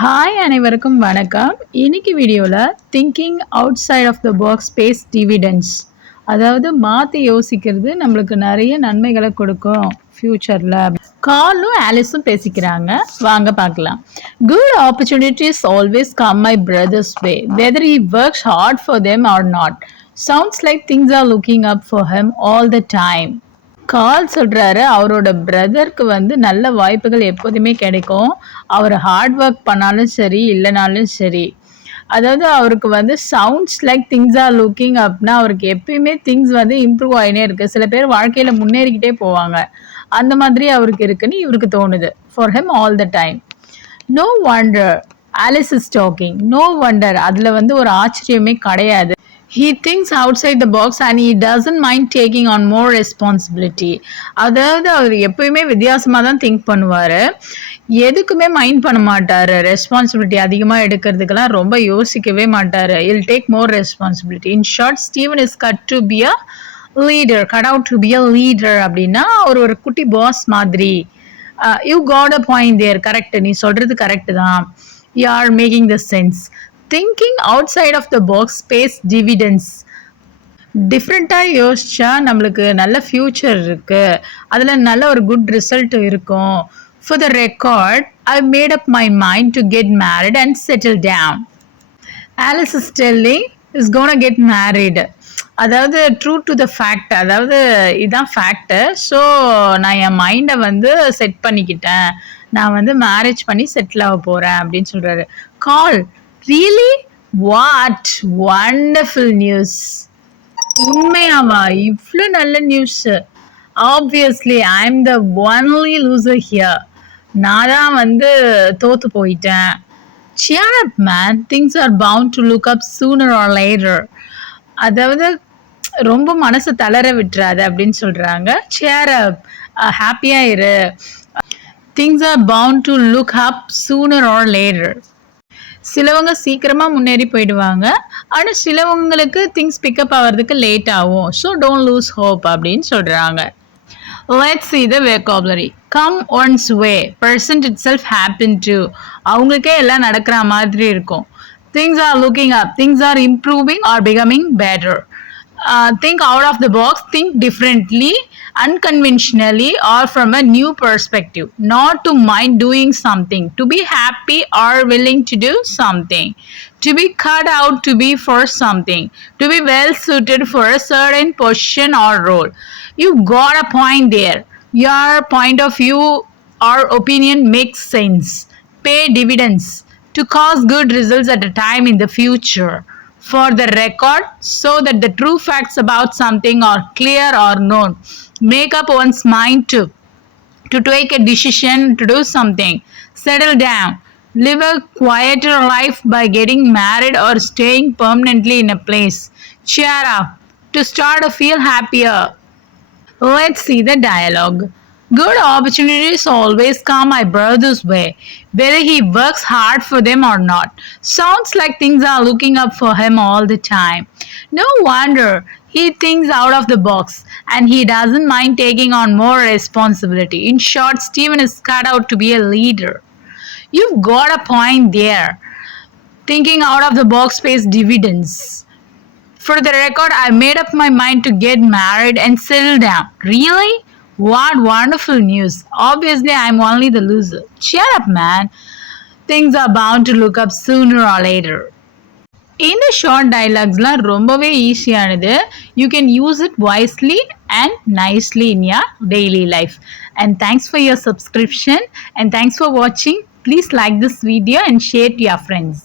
ஹாய் அனைவருக்கும் வணக்கம். இன்னைக்கு வீடியோவில் thinking outside of the box pays dividends, அதாவது மாற்றி யோசிக்கிறது நம்மளுக்கு நிறைய நன்மைகளை கொடுக்கும் ஃப்யூச்சரில். காலும் ஆலிஸும் பேசிக்கிறாங்க, வாங்க பார்க்கலாம். Good opportunities always come my brother's way whether he works hard for them or not. Sounds like things are looking up for him all the time. கால் சொல்கிறாரு, அவரோட பிரதருக்கு நல்ல வாய்ப்புகள் எப்போதுமே கிடைக்கும். அவர் ஹார்ட் ஒர்க் பண்ணாலும் சரி இல்லைனாலும் சரி. அதாவது அவருக்கு sounds like things are looking அப்னா அவருக்கு எப்பயுமே திங்ஸ் இம்ப்ரூவ் ஆகினே இருக்குது. சில பேர் வாழ்க்கையில் முன்னேறிக்கிட்டே போவாங்க, அந்த மாதிரி அவருக்கு இருக்குன்னு இவருக்கு தோணுது. For him all the time. No wonder Alice is talking. No wonder, அதில் ஒரு ஆச்சரியமே கிடையாது. He thinks outside the box and he doesn't mind taking on more responsibility. அதாவது அவர் எப்பயுமே வித்தியாசமாக தான் திங்க் பண்ணுவார், எதுக்குமே மைண்ட் பண்ண மாட்டார். ரெஸ்பான்சிபிலிட்டி அதிகமாக எடுக்கிறதுக்கெல்லாம் ரொம்ப யோசிக்கவே மாட்டார். I'll take more responsibility. In short, Steven is cut out to be a leader அப்படின்னா அவர் ஒரு குட்டி பாஸ் மாதிரி. You got a point there. Correct, நீ சொல்கிறது கரெக்டு தான். You are making the sense. Thinking outside of the box pays dividends. டிஃப்ரெண்ட்டாக யோசிச்சா நம்மளுக்கு நல்ல ஃப்யூச்சர் இருக்குது, அதில் நல்ல ஒரு குட் ரிசல்ட் இருக்கும். For the record, I made up my mind to get married and settle down. Alice is telling is gonna get married. அதாவது ட்ரூ டு த ஃபேக்ட், அதாவது இதுதான் ஃபேக்ட்டு. ஸோ நான் என் மைண்டை செட் பண்ணிக்கிட்டேன், நான் மேரேஜ் பண்ணி செட்டில் ஆக போகிறேன் அப்படின்னு சொல்கிறாரு. கால், really? What wonderful news. உண்மையாவா? இவ்வளோ நல்ல news. Obviously I am the only loser here. நான் தான் தோத்து போயிட்டேன். Cheer up man, things are bound to look up sooner or later. அதாவது ரொம்ப மனசை தளர விட்டுறாது அப்படின்னு சொல்கிறாங்க. Cheer up, ஹாப்பியாக இரு. Things are bound to look up sooner or later. சிலவங்க சீக்கிரமாக முன்னேறி போயிடுவாங்க, ஆனால் சிலவங்களுக்கு திங்ஸ் பிக்கப் ஆகிறதுக்கு லேட் ஆகும். ஸோ டோன்ட் லூஸ் ஹோப் அப்படின்னு சொல்கிறாங்க. Let's see the vocabulary. Come one's way, present itself happen to. அவங்களுக்கே எல்லாம் நடக்கிற மாதிரி இருக்கும். Things are looking up, things are improving or becoming better. Think out of the box, think differently, unconventionally, or from a new perspective. Not to mind doing something, to be happy or willing to do something, to be cut out to be for something, to be well suited for a certain position or role. You got a point there. Your point of view or opinion makes sense. Pay dividends to cause good results at a time in the future. For the record, so that the true facts about something are clear or known. Make up one's mind to take a decision to do something. Settle down. Live a quieter life by getting married or staying permanently in a place. Cheer up. To start to feel happier. Let's see the dialogue. Good opportunities always come my brother's way, whether he works hard for them or not. Sounds like things are looking up for him all the time. No wonder he thinks out of the box and he doesn't mind taking on more responsibility. In short, Stephen is cut out to be a leader. You've got a point there. Thinking out of the box pays dividends. For the record, I made up my mind to get married and settle down. Really? What wonderful news. Obviously, I'm only the loser. Cheer up, man. Things are bound to look up sooner or later. இந்த short டைலாக்ஸ்லாம் ரொம்பவே ஈஸியானது. You can use it wisely and nicely in your daily life. And thanks for your subscription and thanks for வாட்சிங். Please like this video and share to your friends.